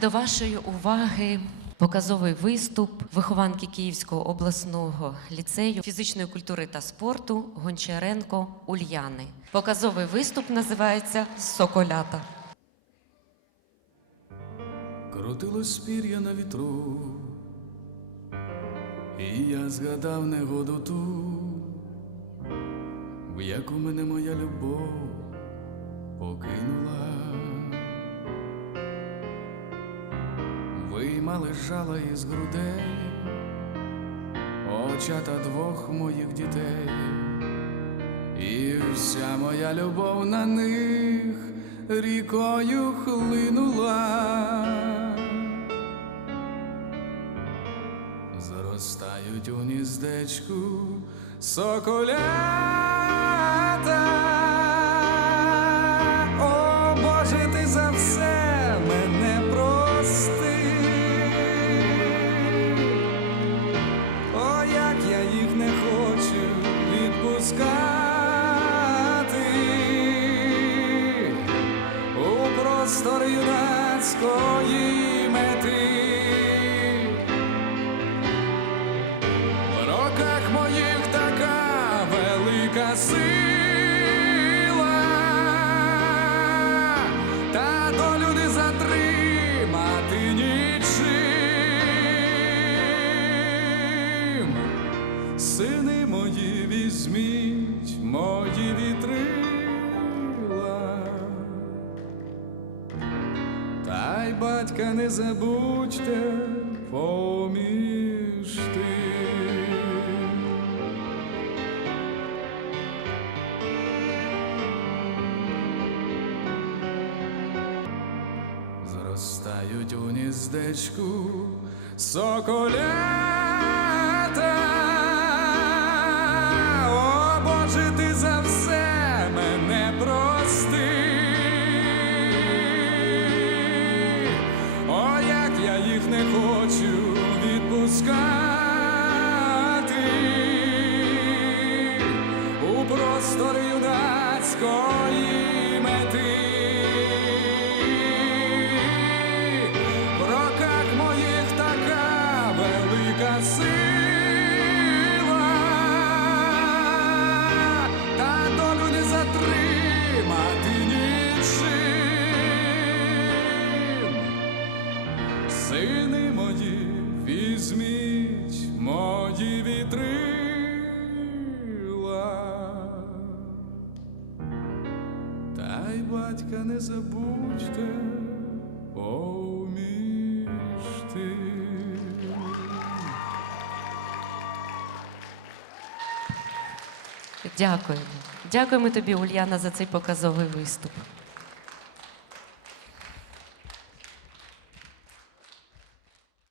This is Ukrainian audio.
до вашої уваги показовий виступ вихованки Київського обласного ліцею фізичної культури та спорту Гончаренко Ульяни. Показовий виступ називається Соколята. Крутилось пір'я на вітру, і я згадав негоду ту, в яку мене моя любов покинула. Виймали жала із грудей, очата двох моїх дітей, і вся моя любов на них рікою хлинула. Зростають у гніздечку соколята. Юнацької мети. В роках моїх така велика сила, та долю не затримати нічим. Сини мої візьміть мої вітрила. Батька не забудьте поміж тим. Зростають у гніздечку соколята. gone. Та й батька не забудьте поміж тим. Дякуємо. Дякуємо тобі, Ульяна, за цей показовий виступ.